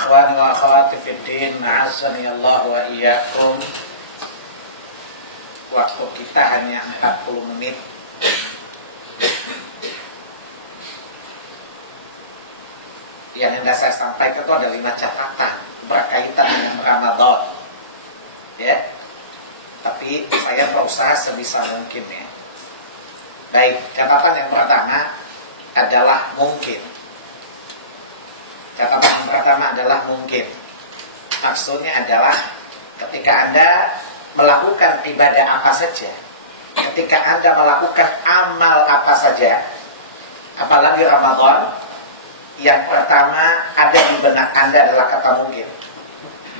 Ikhwani wa akhwati fiddin, a'azzani Allah wa iyyakum. Waktu kita hanya 40 menit. Yang hendak saya sampaikan itu ada 5 catatan berkaitan dengan Ramadan. Ya. Tapi saya berusaha sebisa mungkin ya. Baik, catatan yang pertama adalah mungkin. Catatan yang pertama adalah mungkin. Maksudnya adalah ketika Anda melakukan ibadah apa saja, ketika Anda melakukan amal apa saja, apalagi Ramadan, yang pertama ada di benak Anda adalah kata mungkin.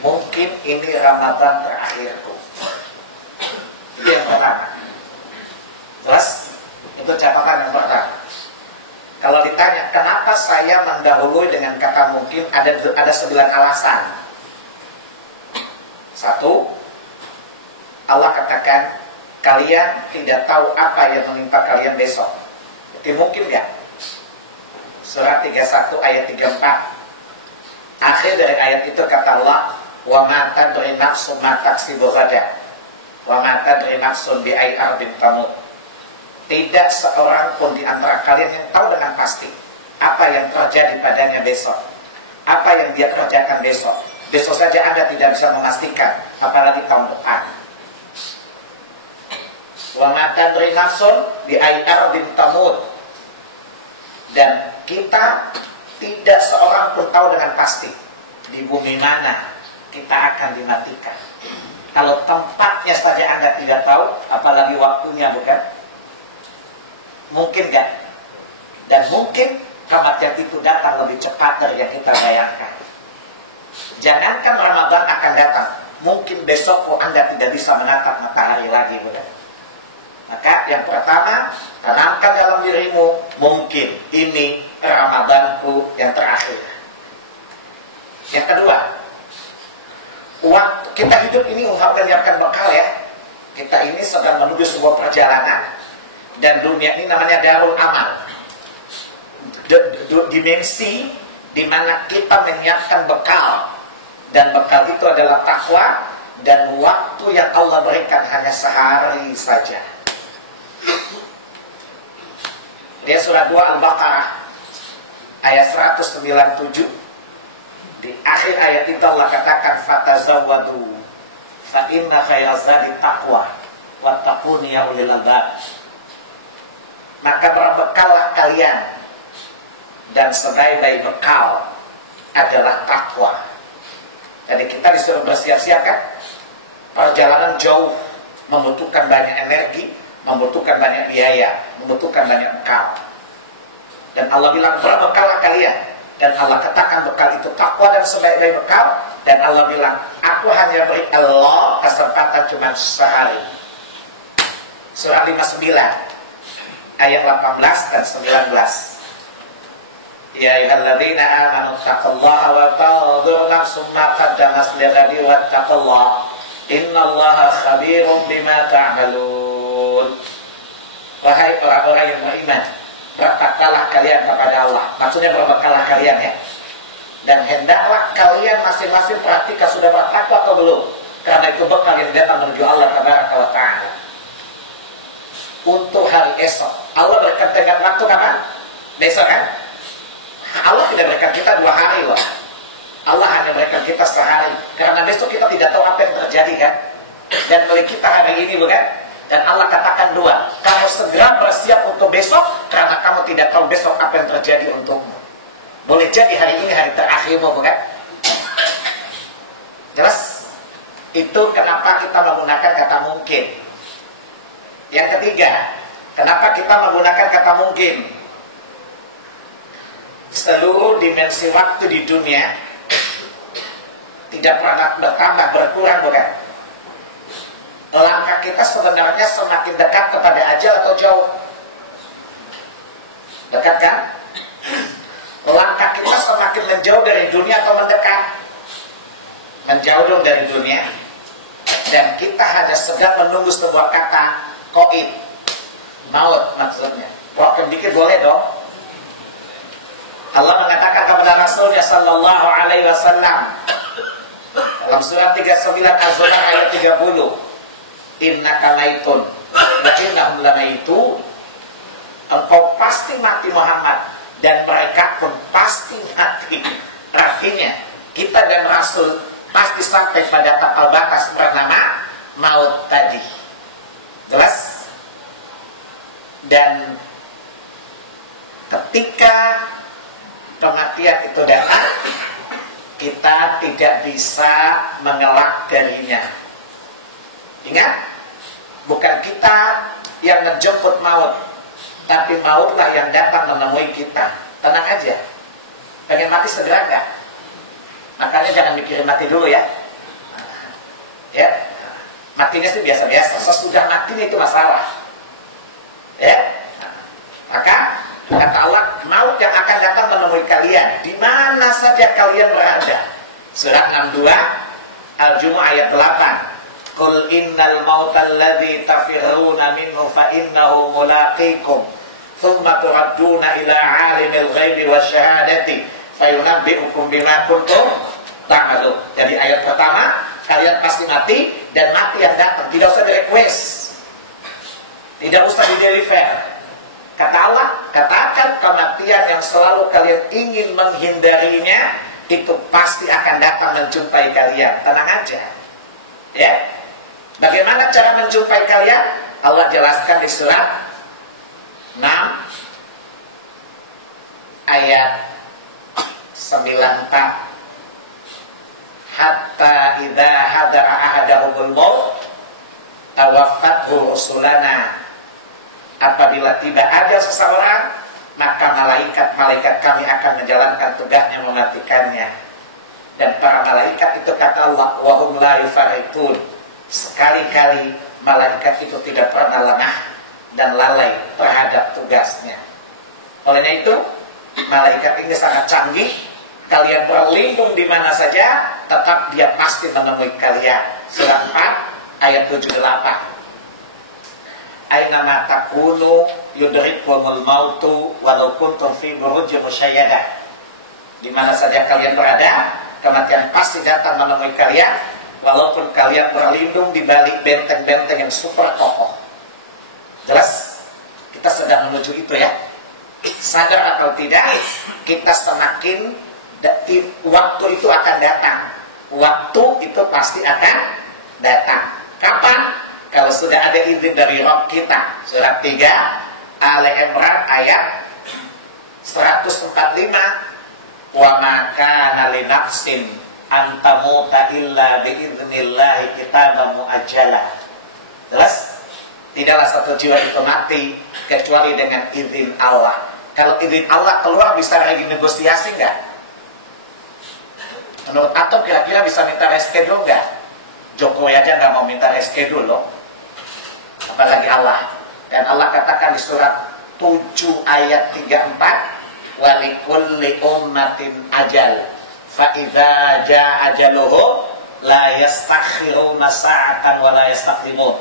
Mungkin ini Ramadan terakhirku. Itu yang pertama. Jelas? Itu catatan yang pertama. Kalau ditanya kenapa saya mendahului dengan kata mungkin, ada 9 alasan. 1, Allah katakan kalian tidak tahu apa yang menimpa kalian besok. Itu mungkin gak? Surat 31 ayat 34. Akhir dari ayat itu kata Allah, wa ma tadri nafsun ma taksibu ghadan wa ma tadri nafsun bi ayyi ardin tamut. Tidak seorang pun di antara kalian yang tahu dengan pasti apa yang terjadi padanya besok, apa yang dia kerjakan besok. Besok saja Anda tidak bisa memastikan, apalagi tahun depan. Wa ma tadri nafsun bi ayyi ardin tamut. Dan kita tidak seorang pun tahu dengan pasti di bumi mana kita akan dimatikan. Kalau tempatnya saja Anda tidak tahu, apalagi waktunya, bukan? Mungkin gak? Dan mungkin kematian itu datang lebih cepat dari yang kita bayangkan. Jangankan Ramadan akan datang, mungkin besok Anda tidak bisa menatap matahari lagi, bukan? Maka yang pertama, tanamkan dalam dirimu, mungkin ini Ramadanku yang terakhir. Yang kedua, waktu kita hidup ini menyiapkan bekal ya. Kita ini sedang menuju sebuah perjalanan. Dan dunia ini namanya darul amal, dimensi di mana kita menyiapkan bekal. Dan bekal itu adalah takwa. Dan waktu yang Allah berikan hanya sehari saja. Dia surah 2 Al-Baqarah ayat 197. Di akhir ayat itu Allah katakan fatazawwadu fa inna khairaz zadi taqwa wattaquni ya ulil albab. Maka berbekallah kalian, dan sebaik-baik bekal adalah takwa. Jadi kita disuruh bersiap-siap kan? Perjalanan jauh membutuhkan banyak energi, membutuhkan banyak biaya, membutuhkan banyak bekal. Dan Allah bilang berbekallah kalian. Dan Allah katakan bekal itu takwa dan sebaik-baik bekal. Dan Allah bilang, aku hanya beri Allah kesempatan cuma sehari. Surah 59 ayat 18 dan 19. Ya ayyuhalladzina amanu taqullaha wa tanzur nafsum ma qaddamat lighadin wattaqullaha innallaha khabirum bima ta'malun. Wahai orang-orang yang beriman, bertakwalah kalian kepada Allah. Maksudnya berbekalah kalian ya. Dan hendaklah kalian masing-masing perhatikan sudah bertakwa atau belum. Karena itu bekal yang datang menuju Allah Tabaraka wa Ta'ala. Untuk hari esok, Allah berikan tenggat waktu kapan? Besok kan? Allah tidak berikan kita 2 hari loh. Allah hanya berikan kita sehari. Karena besok kita tidak tahu apa yang terjadi kan? Dan milik kita hari ini bukan? Dan Allah katakan 2, kamu segera bersiap untuk besok, karena kamu tidak tahu besok apa yang terjadi untukmu. Boleh jadi hari ini hari terakhirmu, bukan? Jelas? Itu kenapa kita menggunakan kata mungkin. Yang ketiga, kenapa kita menggunakan kata mungkin? Seluruh dimensi waktu di dunia tidak pernah bertambah, berkurang, bukan? Langkah kita sebenarnya semakin dekat kepada ajal atau jauh? Dekat kan? Langkah kita semakin menjauh dari dunia atau mendekat? Menjauh dong dari dunia. Dan kita hanya sedang menunggu sebuah kata qaid, maut maksudnya. Waktu dikit boleh dong. Allah mengatakan kepada Rasulnya sallallahu alaihi wasallam dalam surat 39 Az-Zumar ayat 30, innaka maitun wa innahum lamaitun. Engkau pasti mati Muhammad dan mereka pun pasti mati. Artinya kita dan Rasul pasti sampai pada tapal batas bernama maut tadi. Jelas? Dan ketika kematian itu datang, kita tidak bisa mengelak darinya. Ingat, bukan kita yang menjemput maut, tapi mautlah yang datang menemui kita. Tenang aja. Pengen mati segera enggak? Makanya jangan mikirin mati dulu ya. Ya, matinya sih biasa-biasa. Sesudah matinya itu masalah. Ya, maka kata Allah, maut yang akan datang menemui kalian di mana saja kalian berada. Surat 62 Al-Jumu'ah ayat 8. Qul innal mautal ladzi tafirruna minhu fa innahu mulaqikum thumma turadduna ila 'alimil ghaibi wasyahadati fayunabbi'ukum bima kuntum ta'malun. Jadi ayat pertama, kalian pasti mati dan mati yang datang tidak usah di-request. Tidak usah di-deliver. Kata Allah, katakan kematian yang selalu kalian ingin menghindarinya itu pasti akan datang menjumpai kalian. Tenang aja. Ya. Bagaimana cara menjumpai kalian? Allah jelaskan di surat 6 ayat 94. Hatta idza hadara ahadahumul maut tawaffathu rusulana. Apabila tidak ada seseorang, maka malaikat kami akan menjalankan tugasnya mematikannya. Dan para malaikat itu kata Allah, wa hum la yufarritun. Sekali-kali malaikat itu tidak pernah lengah dan lalai terhadap tugasnya. Olehnya itu, malaikat ini sangat canggih. Kalian berlindung di mana saja, tetap dia pasti menemui kalian. Surah 4 ayat 78. Aina ma takunu yudrikumul mautu walau kuntum fi burujin musyayyadah. Di mana saja kalian berada, kematian pasti datang menemui kalian, walaupun kalian berlindung di balik benteng-benteng yang super kokoh. Jelas? Kita sedang menuju itu ya. Sadar atau tidak, kita semakin waktu itu akan datang. Waktu itu pasti akan datang. Kapan? Kalau sudah ada izin dari Rabb kita. Surat 3 Ali Imran ayat 145. Wa ma kana li nafsin an tamuta illa bi idznillahi kitaban muajjalah. Jelas? Tidaklah satu jiwa itu mati kecuali dengan izin Allah. Kalau izin Allah keluar bisa lagi negosiasi enggak? Menurut Atom kira-kira bisa minta reschedule enggak? Jokowi aja nggak mau minta reschedule loh, apalagi Allah. Dan Allah katakan di surat 7 ayat 34, walikulli ummatin ajal fa idza jaa ajaluhu la yastakhiruna sa'atan wa la yastaqdimun.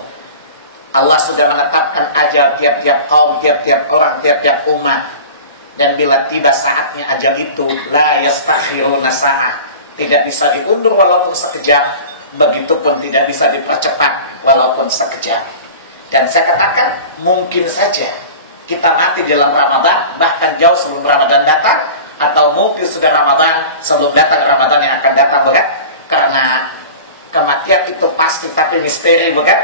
Allah sudah menetapkan ajal tiap-tiap kaum, tiap-tiap orang, tiap-tiap umat. Dan bila tiba saatnya ajal itu, la yastakhiruna sa'ah, tidak bisa diundur walaupun sekejap. Begitupun tidak bisa dipercepat walaupun sekejap. Dan saya katakan mungkin saja kita mati dalam Ramadan, bahkan jauh sebelum Ramadan datang, atau mungkin sudah Ramadan sebelum datang Ramadan yang akan datang, bukan? Karena kematian itu pasti tapi misteri, bukan?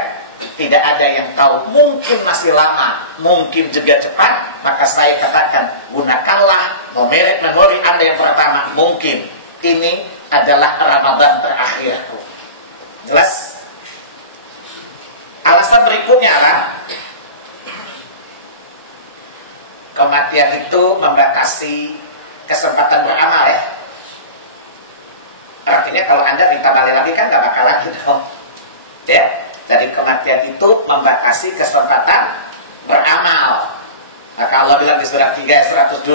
Tidak ada yang tahu. Mungkin masih lama, mungkin juga cepat. Maka saya katakan gunakanlah memori Anda yang pertama. Mungkin ini adalah Ramadan terakhirku. Jelas? Alasan berikutnya adalah kematian itu membatasi kesempatan beramal ya. Artinya kalau Anda minta balik lagi kan gak bakal lagi dong. Ya, dari kematian itu membatasi kesempatan beramal. Maka Allah bilang di surat 3 ayat 102,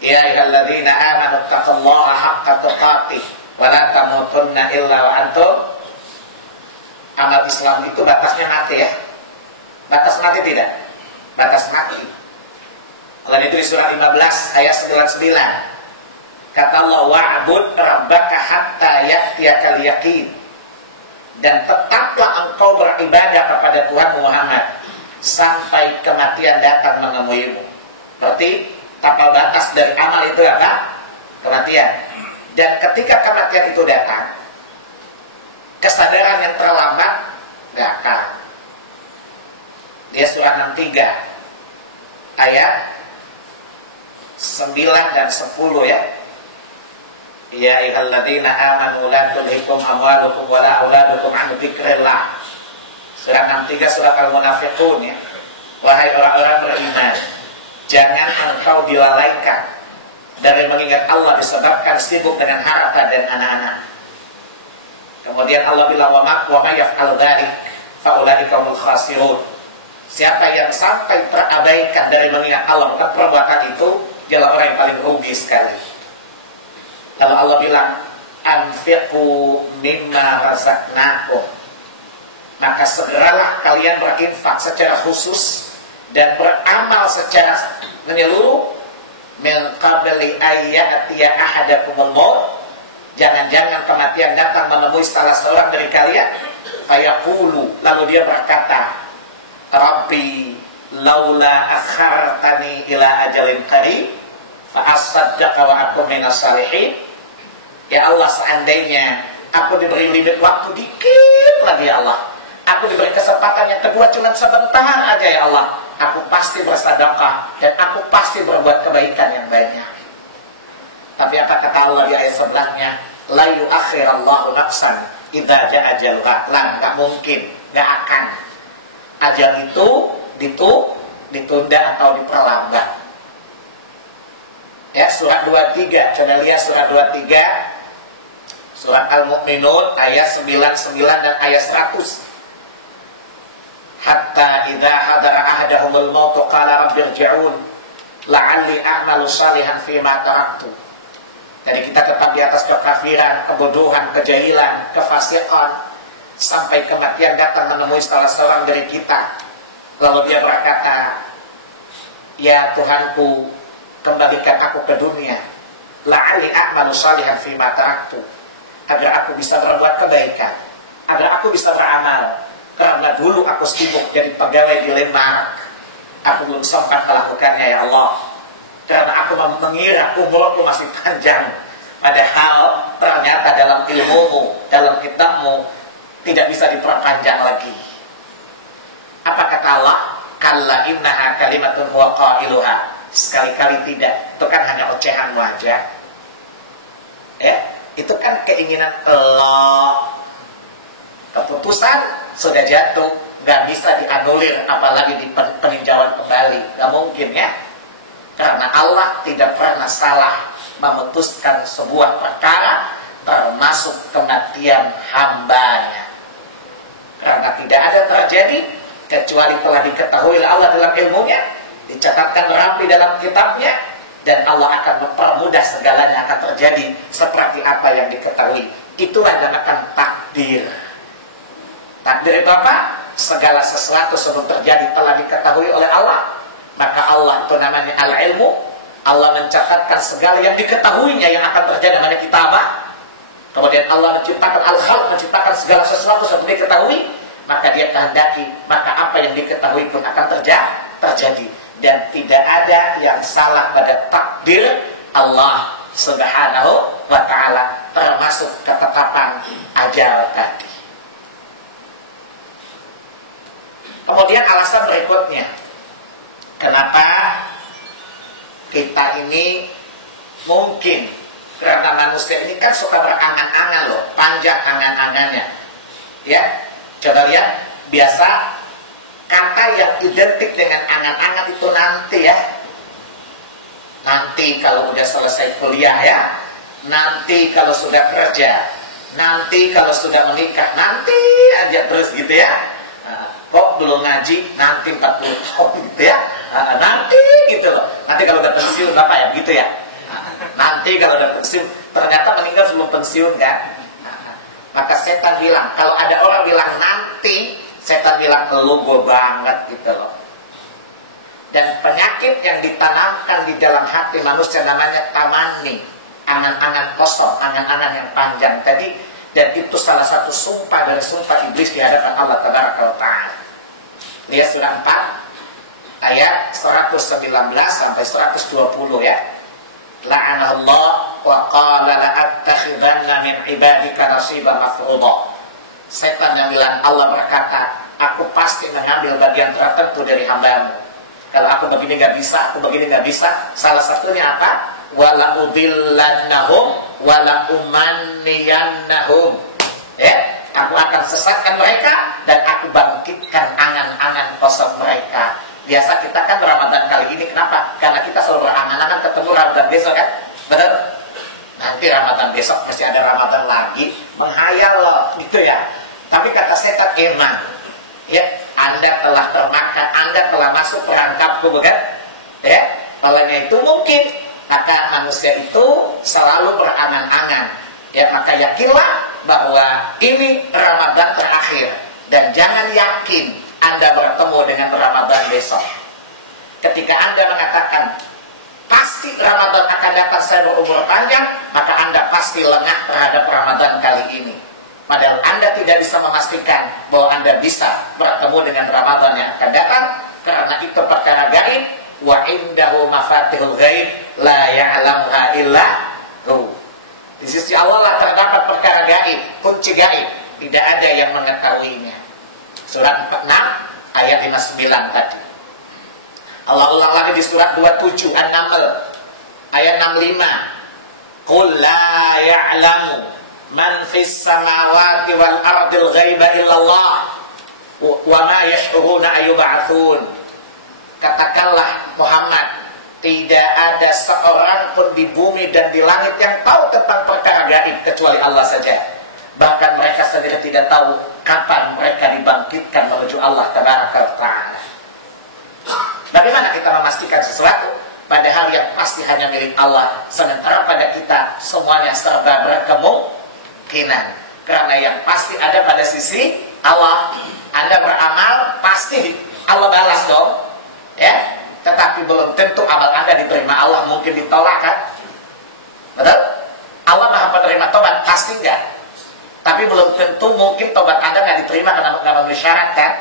ya ayyuhalladzina amanu taqullaha haqqa tuqatih wa la tamutunna illa wa antum. Amal Islam itu batasnya mati ya. Batas mati tidak? Batas mati. Lalu itu di surah 15 ayat 99. Kata Allah, wa'bud rabbaka hatta ya'tiyakal yaqin. Dan tetaplah engkau beribadah kepada Tuhan Muhammad sampai kematian datang menemuimu. Berarti tapal batas dari amal itu apa? Kematian. Dan ketika kematian itu datang, kesadaran yang terlambat gak akan. Dia surah 63 ayat 9 dan 10 ya. Ya ayyuhalladzina amanu la tulhikum amwalukum wala auladukum an dzikrillah. Surah 63 surah Al-Munafiqun ya. Wahai orang-orang beriman, jangan engkau dilalaikan dari mengingat Allah disebabkan sibuk dengan harta dan anak-anak. Kemudian Allah bilang wa ma yaf'al dzalik fa ulaika humul khasirun. Siapa yang sampai terabaikan dari mengingat Allah maka perbuatan itu dialah orang yang paling rugi sekali. Lalu Allah bilang, anfiqu mimma razaqnakum. Maka segeralah kalian berinfak secara khusus dan beramal secara menyeluruh min qabli ayyatiya ahadakumul maut. Jangan-jangan kematian datang menemui salah seorang dari kalian. Fayaqulu, lalu dia berkata, Rabbi laula akhartani ila ajalin qarib fa asaddaqa wa akun minas salihin. Ya Allah, seandainya aku diberi limit waktu dikit lagi ya Allah, aku diberi kesempatan yang kedua cuma sebentar aja ya Allah, aku pasti bersedekah dan aku pasti berbuat kebaikan yang banyak. Tapi apa kata Allah di ayat sebelahnya? La yu'akhirallahu nafsan idza ja'a ajaluha. Enggak mungkin, enggak akan. Ajal itu ditunda atau diperlambat. Ya, surat 23, coba lihat surat 23. Surat Al-Mu'minun ayat 99 dan ayat 100. Hatta idza hadara ahadahumul maut qala rabbirji'un la'alli a'malu salihan fima taraktu. Jadi kita tetap di atas kekafiran, kebodohan, kejahilan, kefasikan sampai kematian datang menemui salah seorang dari kita. Lalu dia berkata, ya Tuhanku, kembalikan aku ke dunia, la'alli a'malu salihan fima taraktu, agar aku bisa berbuat kebaikan, agar aku bisa beramal. Karena dulu aku sibuk jadi pegawai di Landmark, aku belum sempat melakukannya ya Allah. Karena aku mengira umurku masih panjang, padahal ternyata dalam ilmumu, dalam kitabmu tidak bisa diperpanjang lagi. Apa kata Allah? Kalla innaha kalimatun huwa qailuha. Sekali-kali tidak, itu kan hanya ocehanmu aja. Ya, itu kan keinginan Allah. Keputusan sudah jatuh, nggak bisa dianulir, apalagi di peninjauan kembali, nggak mungkin ya. Karena Allah tidak pernah salah memutuskan sebuah perkara, termasuk kematian hambanya. Karena tidak ada terjadi kecuali telah diketahui oleh Allah dalam ilmunya, dicatatkan rapi dalam kitabnya, dan Allah akan mempermudah segalanya akan terjadi seperti apa yang diketahui. Itulah dinamakan takdir. Takdir itu apa? Segala sesuatu sebelum terjadi telah diketahui oleh Allah. Maka Allah itu namanya al-ilmu. Allah mencatatkan segala yang diketahuinya yang akan terjadi, namanya kitabah. Kemudian Allah menciptakan al-khalq, menciptakan segala sesuatu sebelum diketahui. Maka dia kehendaki, maka apa yang diketahui pun akan terjadi. Dan tidak ada yang salah pada takdir Allah Subhanahu wa ta'ala, termasuk ketetapan ajal tadi. Kemudian alasan berikutnya, kenapa kita ini mungkin, karena manusia ini kan suka berangan-angan loh, panjang angan-angannya. Ya, coba lihat, biasa kata yang identik dengan angan-angan itu nanti ya. Nanti kalau udah selesai kuliah ya, nanti kalau sudah kerja, nanti kalau sudah menikah, nanti aja terus gitu ya. Kok belum ngaji, nanti 40 tahun gitu ya. Nanti gitu loh. Nanti kalau udah pensiun Bapak ya begitu ya. Nanti kalau udah pensiun, ternyata meninggal sebelum pensiun kan. Maka setan bilang, kalau ada orang bilang nanti, setan bilang lu gue banget gitu loh. Dan penyakit yang ditanamkan di dalam hati manusia namanya tamani, angan-angan kosong, angan-angan yang panjang tadi. Dan itu salah satu sumpah dari sumpah iblis di hadapan Allah Tabaraka wa Ta'ala. Lihat surah 4 ayat 119 sampai 120 ya. La'anallah wa qala la'attakhidanna min ibadika nasiban mafruḍa. Setan yang bilang, Allah berkata, aku pasti mengambil bagian tertentu dari hambamu. Kalau aku begini nggak bisa, aku begini nggak bisa. Salah satunya apa? Wala udillannahum wala umanniyannahum. Ya, aku akan sesatkan mereka dan aku bangkitkan angan-angan kosong mereka. Biasa kita kan Ramadan kali ini kenapa? Karena kita selalu berangan-angan ketemu Ramadan besok kan? Betul? Nanti Ramadan besok mesti ada Ramadan lagi, menghayal loh, gitu ya. Tapi kata setan emang, ya, Anda telah termakan, Anda telah masuk perangkapku, bukan? Ya, olehnya itu mungkin maka manusia itu selalu berangan-angan. Ya, maka yakinlah bahwa ini Ramadan terakhir dan jangan yakin Anda bertemu dengan Ramadan besok. Ketika Anda mengatakan pasti Ramadan akan datang, saya berumur panjang, maka Anda pasti lengah terhadap Ramadan kali ini. Padahal Anda tidak bisa memastikan bahwa Anda bisa bertemu dengan Ramadan yang akan datang, karena itu perkara gaib. Wa indahu mafatihul ghaib la ya'lamuha illa hu. Di sisi Allah lah terdapat perkara gaib, kunci gaib, tidak ada yang mengetahuinya. Surat 46 ayat 59 tadi. Allah ulang lagi di surat 27 An-Naml ayat 65. Qul la ya'lamu man fis samawati wal ardil ghaiba illallah wa ma yash'uruna ayyub'atsun. Katakanlah Muhammad, tidak ada seorang pun di bumi dan di langit yang tahu tentang perkara gaib kecuali Allah saja. Bahkan mereka sendiri tidak tahu kapan mereka dibangkitkan menuju Allah Tabaraka wa Ta'ala. Bagaimana kita memastikan sesuatu padahal yang pasti hanya milik Allah, sementara pada kita semuanya serba berkemungkinan. Karena yang pasti ada pada sisi Allah. Anda beramal pasti Allah balas dong, ya. Tetapi belum tentu amal Anda diterima Allah, mungkin ditolak kan? Betul? Allah Maha penerima tobat, pasti enggak. Tapi belum tentu, mungkin tobat Anda nggak diterima karena nggak memenuhi syarat kan?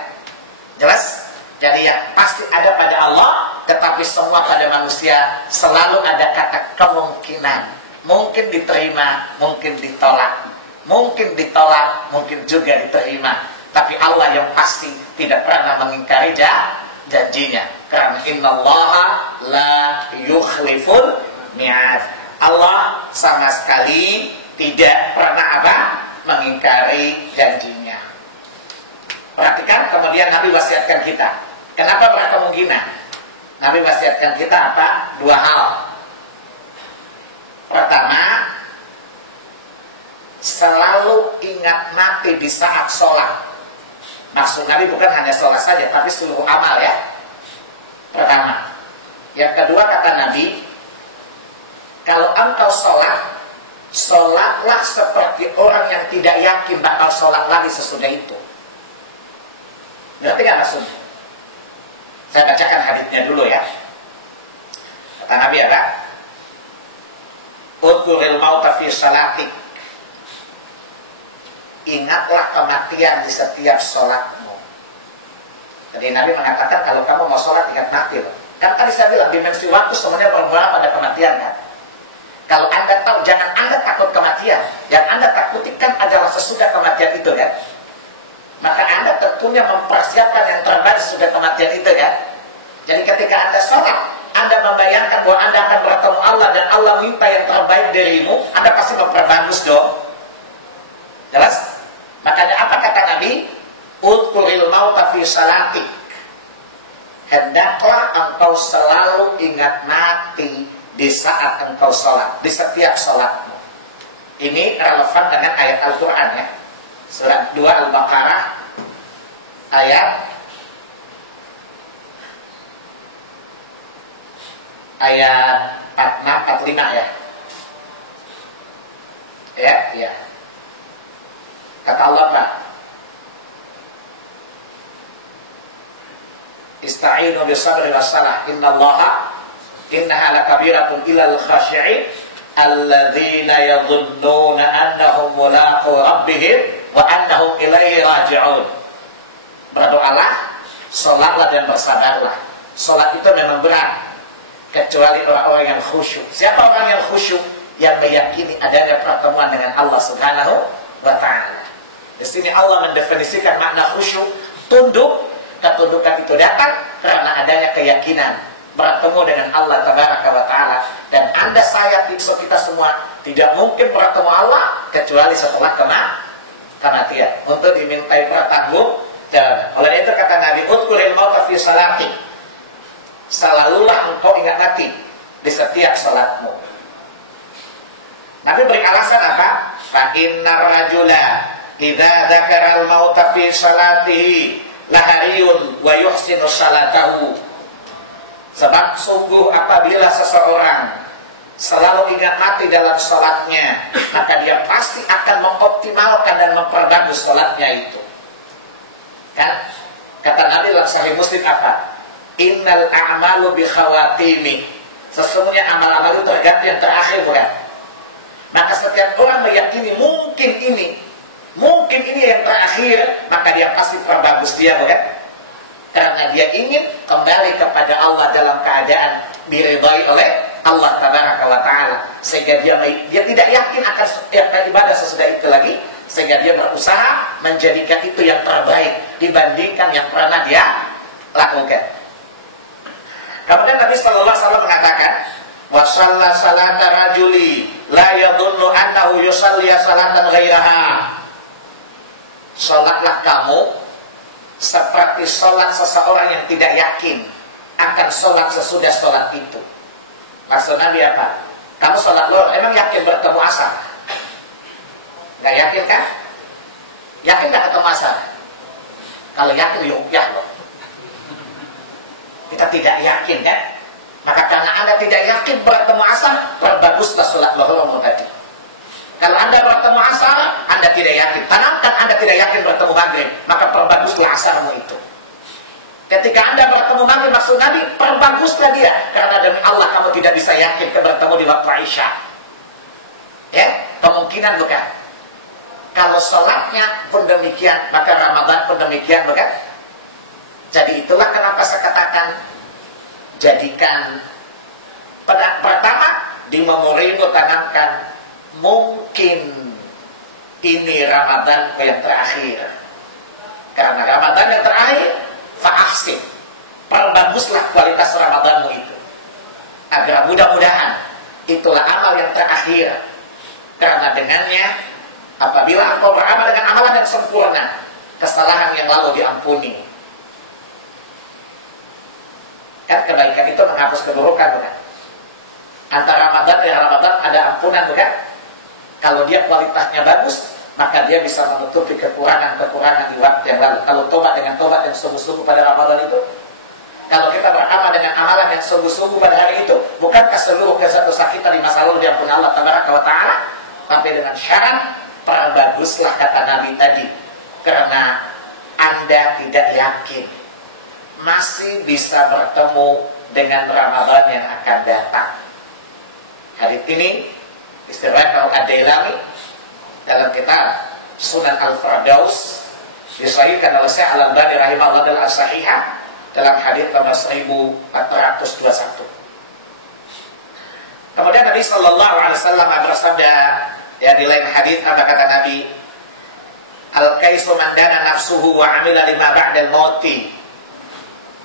Jelas? Jadi yang pasti ada pada Allah, tetapi semua pada manusia selalu ada kata kemungkinan. Mungkin diterima, mungkin ditolak. Mungkin ditolak, mungkin juga diterima. Tapi Allah yang pasti tidak pernah mengingkari janjinya. Karena innallaha la yukhliful mi'ad. Allah sama sekali tidak pernah apa? Mengingkari janjinya. Perhatikan, kemudian Nabi wasiatkan kita. Kenapa berkemungkinan? Nabi wasiatkan kita apa? Dua hal. Pertama, selalu ingat mati di saat sholat. Maksud Nabi bukan hanya sholat saja, tapi seluruh amal ya. Pertama. Yang kedua kata Nabi, kalau engkau sholat, sholatlah seperti orang yang tidak yakin bakal sholat lagi sesudah itu. Berarti gak maksudnya? Saya bacakan hadisnya dulu ya. Kata Nabi apa? Udhuril mauta fi shalatik. Ingatlah kematian di setiap sholatmu. Jadi Nabi mengatakan kalau kamu mau sholat ingat mati loh. Kan tadi saya bilang dimensi waktu semuanya bermuara pada kematian kan. Kalau Anda tahu, jangan Anda takut kematian. Yang Anda takutkan adalah sesudah kematian itu kan. Maka Anda tentunya mempersiapkan yang terbaik sesudah kematian itu kan. Jadi ketika Anda sholat, Anda membayangkan bahwa Anda akan bertemu Allah dan Allah minta yang terbaik darimu, Anda pasti memperbagus dong. Jelas? Makanya apa kata Nabi? Udhuril mauta fi shalatik. Hendaklah engkau selalu ingat mati di saat engkau sholat, di setiap sholatmu. Ini relevan dengan ayat Al-Quran ya. Surat 2 Al-Baqarah ayat 46 ya. Ya. Kata Allah Pak, Ista'inu bisabri wassalah. Innaha lakabiratun ilal khashi'in alladzina yadhunnuna annahum mulaqu rabbihim wa annahum ilaihi raji'un. Berdoalah, salatlah dan bersabarlah. Salat itu memang berat, kecuali orang-orang yang khusyuk. Siapa orang yang khusyuk? Yang meyakini adanya pertemuan dengan Allah Subhanahu wa ta'ala. Di sini Allah mendefinisikan makna khusyuk, tunduk. Ketundukan itu datang karena adanya keyakinan bertemu dengan Allah Tabaraka wa ta'ala. Dan Anda, saya, kita semua tidak mungkin bertemu Allah kecuali setelah kematian. Untuk dimintai pertanggung jawaban. Oleh itu kata Nabi, udkhulil mauta fi salati. Selalulah engkau ingat mati di setiap salatmu. Nabi beri alasan apa? Fa innar rajula idza dzakara al-mauta fi salatihi lahariyun wa yuhsinu salatahu. Sebab sungguh apabila seseorang selalu ingat mati dalam salatnya, maka dia pasti akan mengoptimalkan dan memperbagus salatnya itu. Kan? Kata Nabi dalam Sahih Muslim apa? Innal a'malu bi khawatimi. Sesungguhnya amal-amal itu tergantung yang terakhir, bukan? Maka setiap orang meyakini mungkin ini yang terakhir, maka dia pasti perbagus dia, bukan? Karena dia ingin kembali kepada Allah dalam keadaan diridhai oleh Allah Tabaraka wa ta'ala. Sehingga dia tidak yakin akan ibadah sesudah itu lagi, sehingga dia berusaha menjadikan itu yang terbaik dibandingkan yang pernah dia lakukan. Kemudian Nabi sallallahu alaihi wasallam mengatakan, wa shalla salata rajuli la yadhunnu annahu yusalli salatan ghairaha. Salatlah kamu seperti salat seseorang yang tidak yakin akan salat sesudah salat itu. Maksud Nabi apa? Kamu salat loh, emang yakin bertemu asar? Gak yakin kan? Yakin gak ketemu asar? Kalau yakin ya loh. Kita tidak yakin kan? Maka karena Anda tidak yakin bertemu asar, perbaguslah salat lohormu tadi. Kalau Anda bertemu asar, Anda tidak yakin. Tanamkan Anda tidak yakin bertemu maghrib, maka perbaguslah asarmu itu. Ketika Anda bertemu maghrib, maksud Nabi, perbaguslah dia. Karena demi Allah kamu tidak bisa yakin bertemu di waktu Isya. Ya, kemungkinan bukan. Kalau sholatnya pun demikian, maka Ramadan pun demikian, bukan? Jadi itulah kenapa saya katakan, jadikan pertama di memorimu tanamkan, mungkin ini Ramadan yang terakhir. Karena Ramadan yang terakhir, fa'ahsin, perbaguslah kualitas Ramadanmu itu, agar mudah-mudahan itulah amal yang terakhir. Karena dengannya, apabila engkau beramal dengan amalan yang sempurna, kesalahan yang lalu diampuni. Kan kebaikan itu menghapus keburukan, bukan? Antara Ramadan dan Ramadan ada ampunan, bukan? Kalau dia kualitasnya bagus, maka dia bisa menutupi kekurangan-kekurangan di waktu yang lalu. Kalau tobat dengan tobat yang sungguh-sungguh pada Ramadan itu, kalau kita beramal dengan amalan yang sungguh-sungguh pada hari itu, bukankah seluruh dosa kita di masa lalu diampuni Allah Tabaraka wa ta'ala? Tapi dengan syarat, perbaguslah kata Nabi tadi. Karena Anda tidak yakin masih bisa bertemu dengan Ramadan yang akan datang. Hadits ini diriwayatkan oleh Ad-Dailami dalam kitab Sunan Al-Firdaus, disahihkan oleh Syekh Al-Albani rahimahullah dalam As-Sahihah dalam hadits nomor 1421. Kemudian Nabi sallallahu alaihi wasallam bersabda, ya di lain hadits apa kata Nabi, al-kaisu man dana nafsuhu wa amila lima ba'dal mauti.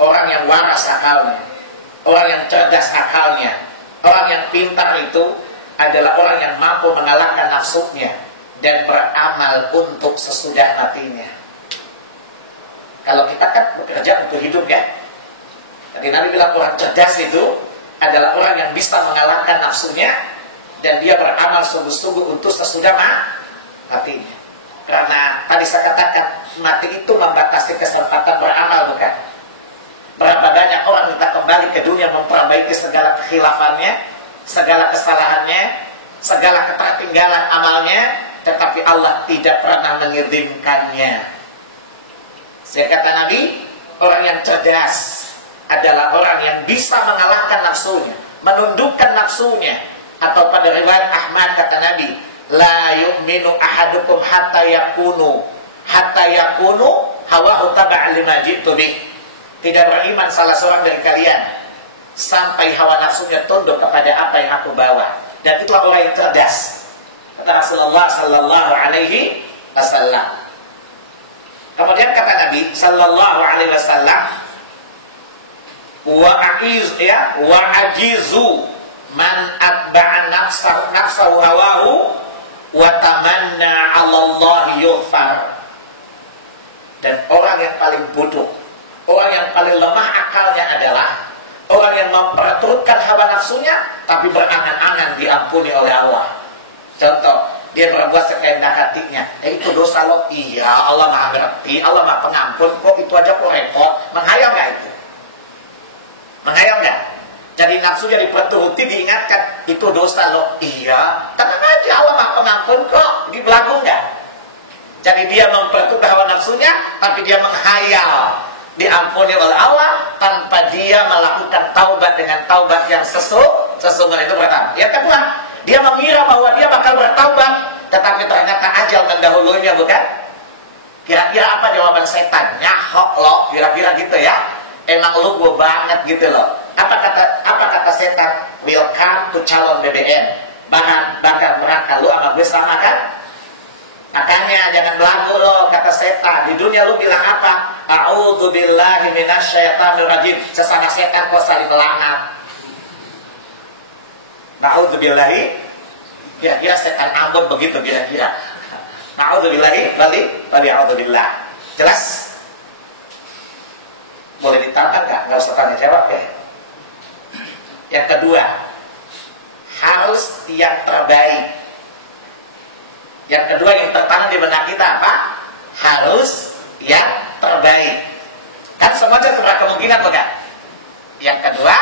Orang yang waras akalnya, orang yang cerdas akalnya, orang yang pintar itu adalah orang yang mampu mengalahkan nafsunya dan beramal untuk sesudah matinya. Kalau kita kan bekerja untuk hidup, ya. Tadi Nabi bilang orang cerdas itu adalah orang yang bisa mengalahkan nafsunya dan dia beramal sungguh-sungguh untuk sesudah matinya. Karena tadi saya katakan, mati itu membatasi kesempatan beramal, bukan? Berapa banyak orang minta kembali ke dunia memperbaiki segala kekhilafannya, segala kesalahannya, segala ketertinggalan amalnya, tetapi Allah tidak pernah mengizinkannya. Saya kata Nabi, orang yang cerdas adalah orang yang bisa mengalahkan nafsunya, menundukkan nafsunya. Atau pada riwayat Ahmad kata Nabi, la yu'minu ahadukum hatta yakunu hawahu taba'an lima ji'tu bih. Tidak beriman salah seorang dari kalian sampai hawa nafsunya tunduk kepada apa yang aku bawa. Dan itulah orang yang cerdas, kata Rasulullah sallallahu alaihi wasallam. Kemudian kata Nabi sallallahu alaihi wasallam, wa ajizu man atba'a nafsahu hawahu wa tamanna 'ala Allah yughfar. Dan orang yang paling bodoh, orang yang paling lemah akalnya adalah orang yang memperturutkan hawa nafsunya tapi berangan-angan diampuni oleh Allah. Contoh, dia berbuat sekehendak hatinya, itu dosa lo. Iya, Allah Maha ngerti, Allah Maha pengampun, kok itu aja kok repot. Menghayal nggak itu? Menghayal nggak? Jadi nafsunya diperturuti, diingatkan, itu dosa lo. Iya, tenang aja, Allah Maha pengampun kok. Dibelagu nggak? Jadi dia memperturutkan hawa nafsunya, tapi dia menghayal diampuni oleh Allah tanpa dia melakukan taubat dengan taubat yang sesungguhnya. Itu pertama. Yang kedua, dia mengira bahwa dia bakal bertaubat, tetapi ternyata ajal mendahulunya, bukan? Kira-kira apa jawaban setan? Nyahok lo, kira-kira gitu ya. Emang lu gue banget gitu loh. Apa kata setan? Welcome to calon BBM. Bahan bakar neraka, lu sama gue sama kan? Makanya jangan belagu lo, kata setan. Di dunia lu bilang apa? A'udzubillahi minasyaitonir rajim. Sesama setan kok saling melaknat. Na'udzubillahi, kira-kira setan Ambon begitu kira-kira. Na'udzubillahi, bali a'udzubillah. Jelas? Boleh ditambah nggak? Nggak usah tanya jawab ya. Yang kedua, harus yang terbaik. Yang kedua yang tertanam di benak kita apa? Harus yang terbaik. Kan semuanya seberapa kemungkinan bukan? Yang kedua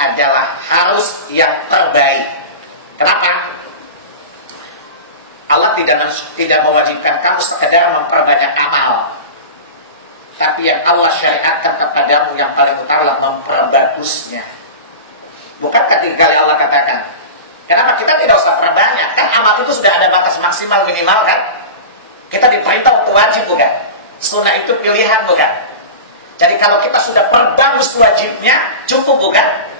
adalah harus yang terbaik. Kenapa? Allah tidak mewajibkan kamu sekedar memperbanyak amal, tapi yang Allah syariatkan kepadamu yang paling utama adalah memperbagusnya. Bukan ketika Allah katakan, kenapa kita tidak usah perbanyak? Kan amal itu sudah ada batas maksimal minimal kan? Kita diperintah untuk wajib bukan? Sunnah itu pilihan bukan? Jadi kalau kita sudah perbagus wajibnya, cukup bukan?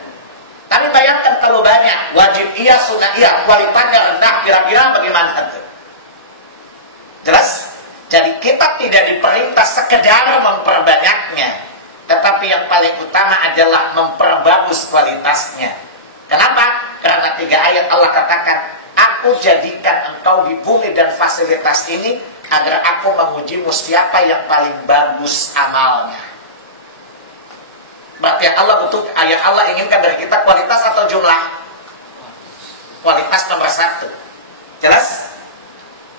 Tapi bayangkan kalau banyak, wajib iya, sunnah iya, kualitasnya rendah, kira-kira bagaimana itu? Jelas? Jadi kita tidak diperintah sekedar memperbanyaknya, tetapi yang paling utama adalah memperbagus kualitasnya. Kenapa? Karena 3 ayat Allah katakan, aku jadikan engkau di bumi dan fasilitas ini agar aku mengujimu siapa yang paling bagus amalnya. Berarti ayat Allah inginkan dari kita kualitas atau jumlah? Kualitas nomor 1. Jelas?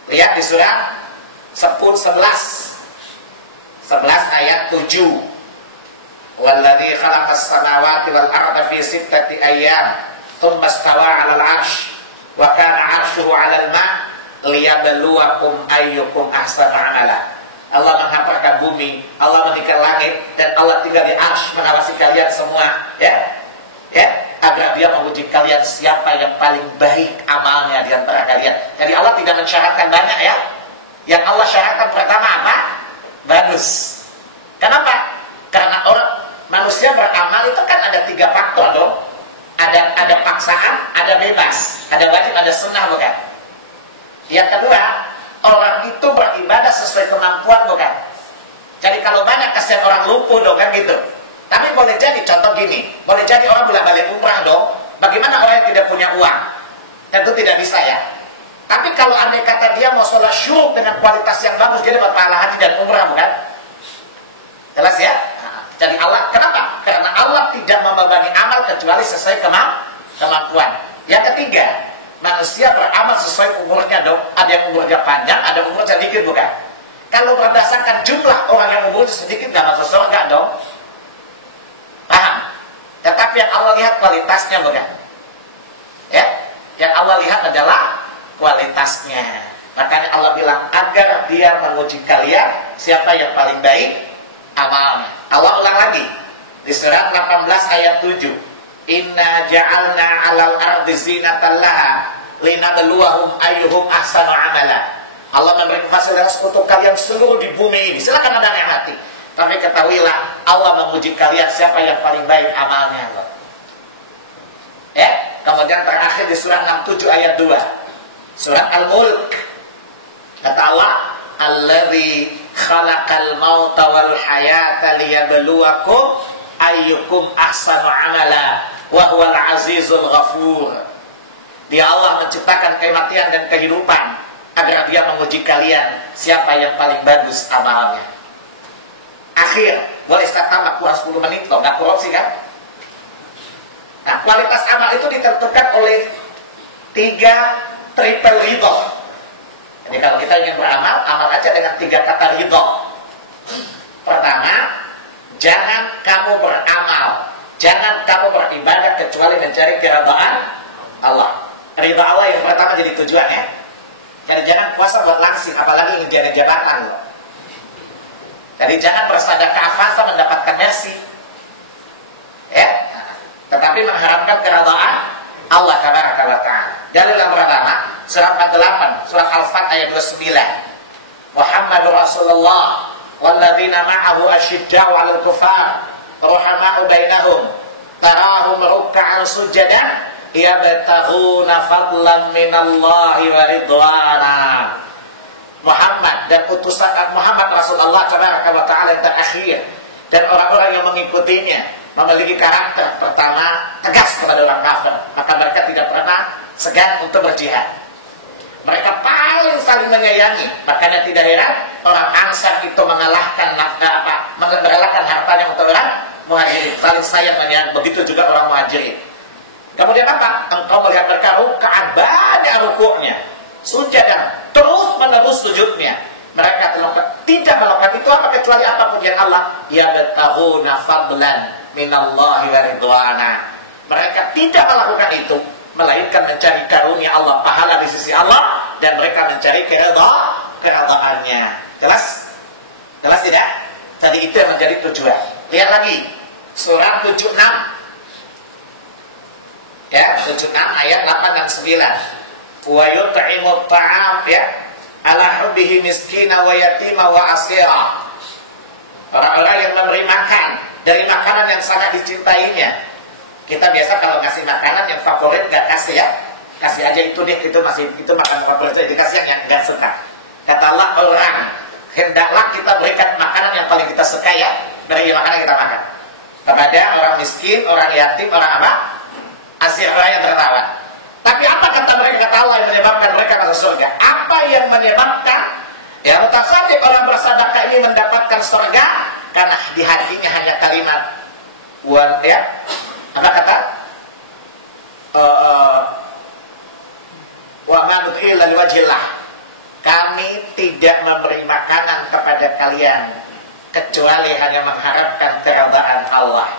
Lihat di surah 11 ayat 7. Walladzi khalaqas samawati wal arda fi 6 ayyam tsumma istawa 'alal 'arsy wa kana 'arshuhu 'alal ma' liyabluwakum ayyukum ahsanu 'amala. Allah menghampirkan bumi, Allah meninggikan langit, dan Allah tinggal di arsy mengawasi kalian semua, ya, agar Dia menguji kalian siapa yang paling baik amalnya di antara kalian. Jadi Allah tidak mensyaratkan banyak ya. Yang Allah syaratkan pertama apa? Bagus. Kenapa? Karena manusia beramal itu kan ada 3 faktor dong. Ada paksaan, ada bebas, ada wajib, ada sunnah bukan? Yang kedua, orang itu beribadah sesuai kemampuan bukan? Jadi kalau banyak kasihan orang lumpuh dong kan gitu. Tapi boleh jadi contoh gini, boleh jadi orang bolak-balik umrah dong. Bagaimana orang yang tidak punya uang? Tentu tidak bisa ya. Tapi kalau andai kata dia mau sholat syuruk dengan kualitas yang bagus, dia dapat pahala haji dan umrah bukan? Jelas ya? Jadi Allah, kenapa? Karena Allah tidak membebani amal kecuali sesuai kemampuan. Yang ketiga, manusia beramal sesuai umurnya dong. Ada yang umurnya panjang, ada yang umurnya sedikit bukan? Kalau berdasarkan jumlah orang yang umurnya sedikit, gak masuk surga dong. Paham? Tetapi yang Allah lihat kualitasnya bukan? Ya? Yang Allah lihat adalah kualitasnya. Makanya Allah bilang agar Dia menguji kalian siapa yang paling baik amalnya. Allah ulang lagi Di surat 18 ayat 7. Inna ja'alna 'alal ardi zinatan laha linabluwahum ayyuhum ahsanu amala. Allah memberi fasilitas untuk kalian seluruh di bumi ini. Silakan Anda nikmati. Tapi ketahuilah Allah menguji kalian siapa yang paling baik amalnya. Ya, kemudian terakhir di surat 67 ayat 2. Surat Al-Mulk. Kata Allah, "Alladzi khalaqal mauta wal hayata liyabluwakum ayyukum ahsanu amala wa huwal azizul ghafur." Dia Allah menciptakan kematian dan kehidupan agar dia menguji kalian siapa yang paling bagus amalnya. Akhir, boleh start tambah kurang 10 menit loh, nggak korupsi kan? Nah, kualitas amal itu ditentukan oleh 3 triple ridho. Jadi kalau kita ingin beramal, amal aja dengan 3 kata ridho. Pertama, jangan kamu beramal, jangan kamu beribadah kecuali mencari keridhaan Allah. Ridha Allah yang pertama jadi tujuannya. Jadi jangan puasa buat langsing, apalagi ingin jadi jabatan loh. Jadi jangan bersedekah fasa mendapatkan mercy, ya, tetapi mengharapkan keridhaan Allah tabaraka wa ta'ala. Dalil yang pertama, surat 48, surat Al-Fat ayat 29. Muhammadur Rasulullah walladzina ma'ahu asyidda'u 'alal kuffar ruhama'u bainahum tarahum ruk'an sujadan yabtaghuna fadlan minallahi wa ridwana. Muhammad dan utusan Muhammad Rasulullah tabaraka wa ta'ala yang terakhir dan orang-orang yang mengikutinya memiliki karakter pertama tegas kepada orang kafir, maka mereka tidak pernah segan untuk berjihad. Mereka paling saling menyayangi, makanya tidak heran orang Ansar itu merelakan hartanya untuk orang Muhajirin, saling sayang menyayangi. Begitu juga orang Muhajirin. Kemudian apa? Engkau melihat mereka ruk'an, banyak rukuknya, sujadan, terus menerus sujudnya. Mereka tidak melakukan itu apa kecuali apapun yang Allah yabtaghuna fadlan minallahi wa ridwana. Mereka tidak melakukan itu melainkan mencari karunia Allah, pahala di sisi Allah, dan mereka mencari keridhaannya. Jelas? Jelas tidak? Tadi itu yang menjadi tujuan. Lihat lagi surat 76. Ya, 76 ayat 8 dan 9. Wa yut'imut ta'am, ya, ala hubbihi miskina wa yatima wa asira. Orang-orang yang memberi makan dari makanan yang sangat dicintainya. Kita biasa kalau ngasih makanan yang favorit gak kasih, ya, kasih aja itu deh, itu makan favorit aja, dikasih yang gak suka. Kata Allah, orang hendaklah kita berikan makanan yang paling kita suka, ya, dari makanan yang kita makan kepada orang miskin, orang yatim, orang apa? Asir, orang yang tertawan. Tapi apa kata mereka? Kata Allah yang menyebabkan mereka masuk surga. Apa yang menyebabkan ya mutakhadib orang bersedekah ini mendapatkan surga? Karena di hatinya hanya kalimat ya, apa kata? Wa ma nut'ila liwajhillah. Kami tidak memberi makanan kepada kalian kecuali hanya mengharapkan keridhaan Allah.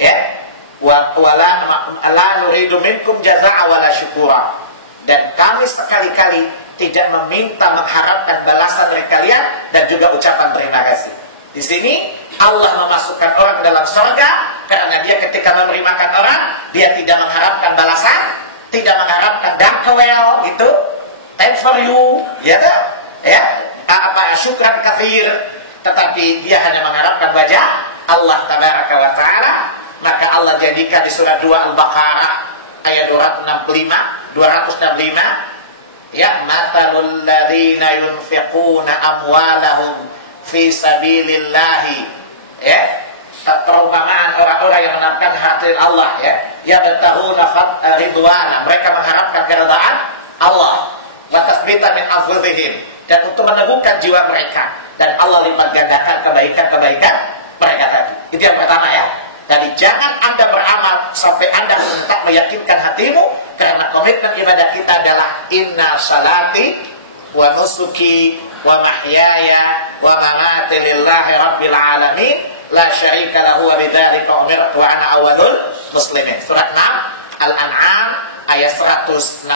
Ya. La nuridu minkum jazaa'a wala syukura. Dan kami sekali-kali tidak meminta mengharapkan balasan dari kalian dan juga ucapan terima kasih. Di sini Allah memasukkan orang ke dalam surga karena dia ketika memberi makan orang, dia tidak mengharapkan balasan, tidak mengharapkan dakwel itu thanks for you, ya tak? Ya, apa syukran katsir, tetapi dia hanya mengharapkan wajah Allah tabaraka wa taala. Maka Allah jadikan di surah 2 Al-Baqarah ayat 265 ya, matalul ladzina yunfiquna amwalahum fi sabilillahi, ya, perumpamaan orang-orang yang menafkahkan harta Allah, ya, yabtaghuna ridwana, mereka mengharapkan keridhaan Allah, wa tasbitan min anfusihim, dan untuk meneguhkan jiwa mereka, dan Allah lipat gandakan kebaikan-kebaikan mereka tadi. Itu yang pertama, ya. Jadi jangan Anda beramal sampai Anda hendak meyakinkan hatimu, karena komitmen ibadah kita adalah inna salati wa nusuki wa mahyaya wa mamati lillahi rabbil alamin la syarika lahu wa bidzalika umirtu wa ana awwalul muslimin. Surat 6 Al-An'am ayat 162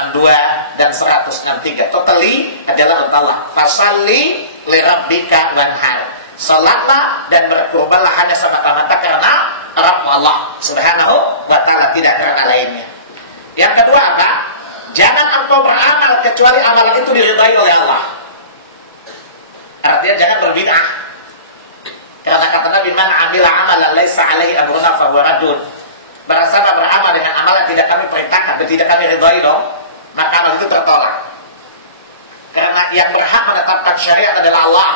dan 163. Totally adalah untuk Allah. Fasalli li rabbika wanhar. Salatlah dan berkurbanlah hanya semata-mata karena Allah Subhanahu wa ta'ala, tidak karena lainnya. Yang kedua apa? Jangan engkau beramal kecuali amalan itu diridai oleh Allah. Artinya jangan berbid'ah. Karena kata Nabi, man amila amalan laisa alaihi amruna fa huwa raddun. Barang siapa beramal dengan amalan tidak kami perintahkan dan tidak kami ridai dong, maka amal itu tertolak. Karena yang berhak menetapkan syariat adalah Allah.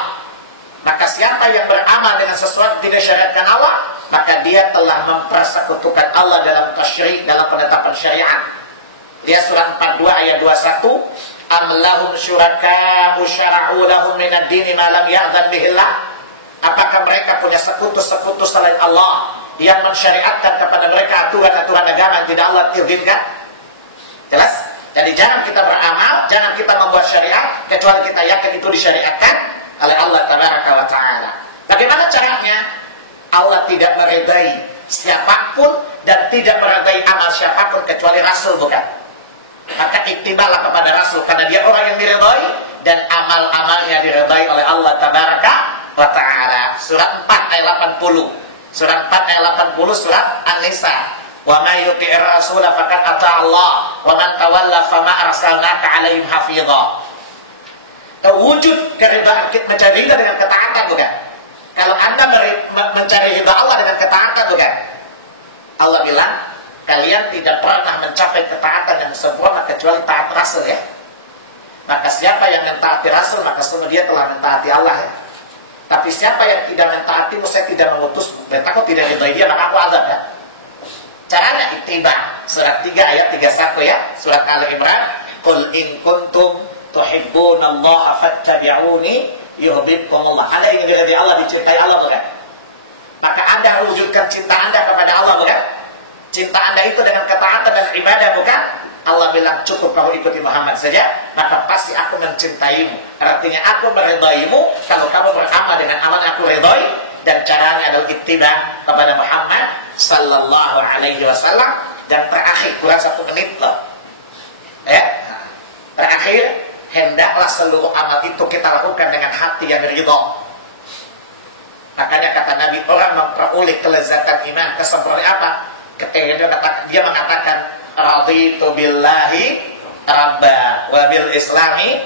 Maka siapa yang beramal dengan sesuatu tidak syariatkan Allah, maka dia telah mempersekutukan Allah dalam tasyri', dalam penetapan syariat. Dia surat 42 ayat 21, am lahum syuraka'u syara'u lahum minad dini ma lam ya'dzan bihillah. Apakah mereka punya sekutu-sekutu selain Allah yang mensyariatkan kepada mereka aturan-aturan agama yang tidak Allah izinkan? Jelas? Jadi jangan kita beramal, jangan kita membuat syariat kecuali kita yakin itu disyariatkan oleh Allah Tabaraka wa Ta'ala. Bagaimana caranya? Allah tidak meridai siapapun dan tidak meridai amal siapapun kecuali Rasul, bukan? Maka iktibalah kepada Rasul karena dia orang yang diridai dan amal-amalnya diridai oleh Allah Tabaraka wa Ta'ala. Surat 4 ayat 80. Surat 4 ayat 80 surat An-Nisa. Wa may yuti'ir rasul faqad ata Allah wa man tawalla fama arsalnaka 'alaihim hafidha. Wujud keridhaan kita mencari ridha dengan ketaatan, bukan? Kalau Anda mencari ridha Allah dengan ketaatan, bukan? Allah bilang, kalian tidak pernah mencapai ketaatan yang sempurna kecuali taat Rasul, ya. Maka siapa yang mentaati Rasul, maka semua dia telah mentaati Allah, ya. Tapi siapa yang tidak mentaatimu, saya tidak mengutusmu, dan aku tidak ridha dia, maka aku azab, ya. Caranya ittiba. Surat 3 ayat 31, ya. Surat Al-Imran, qul in kuntum tuhibbunallaha fattabi'uni yuhibbukumullah. Anda ingin diridai Allah, dicintai Allah, bukan? Maka Anda harus wujudkan cinta Anda kepada Allah, bukan? Cinta Anda itu dengan ketaatan dan ibadah, bukan? Allah bilang cukup kamu ikuti Muhammad saja, maka pasti aku mencintaimu. Artinya aku meridaimu kalau kamu beramal dengan amal yang aku ridai, dan caranya adalah ittiba kepada Muhammad sallallahu alaihi wasallam. Dan terakhir, kurang 1 menit loh, ya. Terakhir, hendaklah seluruh amal itu kita lakukan dengan hati yang ridha. Makanya kata Nabi, orang memperoleh kelezatan iman seperti apa? Ketika dia mengatakan raditu billahi rabba wa bil islami.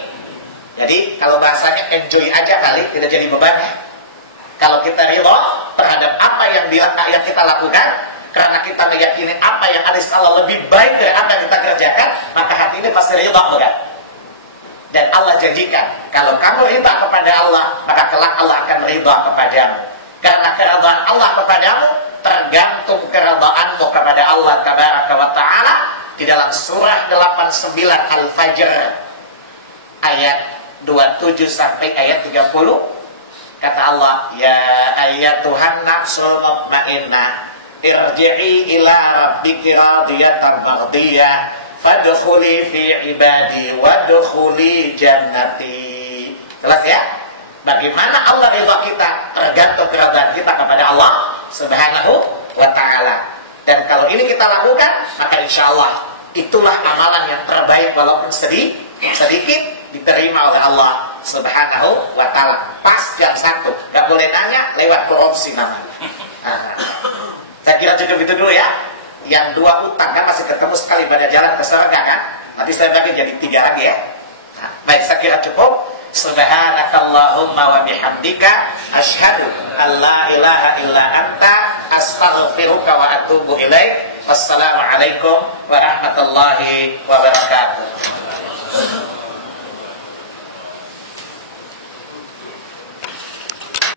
Jadi kalau bahasanya enjoy aja kali, tidak jadi beban, ya. Kalau kita ridha terhadap apa yang kita lakukan, karena kita meyakini apa yang ada di Allah lebih baik dari apa yang kita kerjakan, maka hati ini pasti ridha, bukan? Dan Allah janjikan, kalau kamu ridha kepada Allah, maka kelak Allah akan ridha kepadamu. Karena keridhaan Allah kepadamu tergantung keridhaanmu kepada Allah Tabaraka wa Ta'ala. Di dalam surah 89 Al-Fajr ayat 27 sampai ayat 30, kata Allah, ya ayyatuhan nafsul mutmainnah irji'i ila rabbiki radiyatan mardiyah fadkhuli fi ibadi wadkhuli jannati. Jelas, ya? Bagaimana Allah ridha kita tergantung keridhaan kita kepada Allah Subhanahu wa Ta'ala. Dan kalau ini kita lakukan, maka insya Allah itulah amalan yang terbaik, walaupun sedikit diterima oleh Allah Subhanahu wa Ta'ala. Pas jam 1, gak boleh nanya lewat korupsi namanya. Saya kira cukup itu dulu, ya. Yang 2 utang kan masih ketemu sekali pada jalan ke surga, kan? Nanti saya bagi jadi 3 lagi, ya. Baik, saya kira cukup. Subhanakallahumma wa bihamdika asyhadu an la ilaha illa anta astaghfiruka wa atubu ilaik. Wassalamualaikum warahmatullahi wabarakatuh.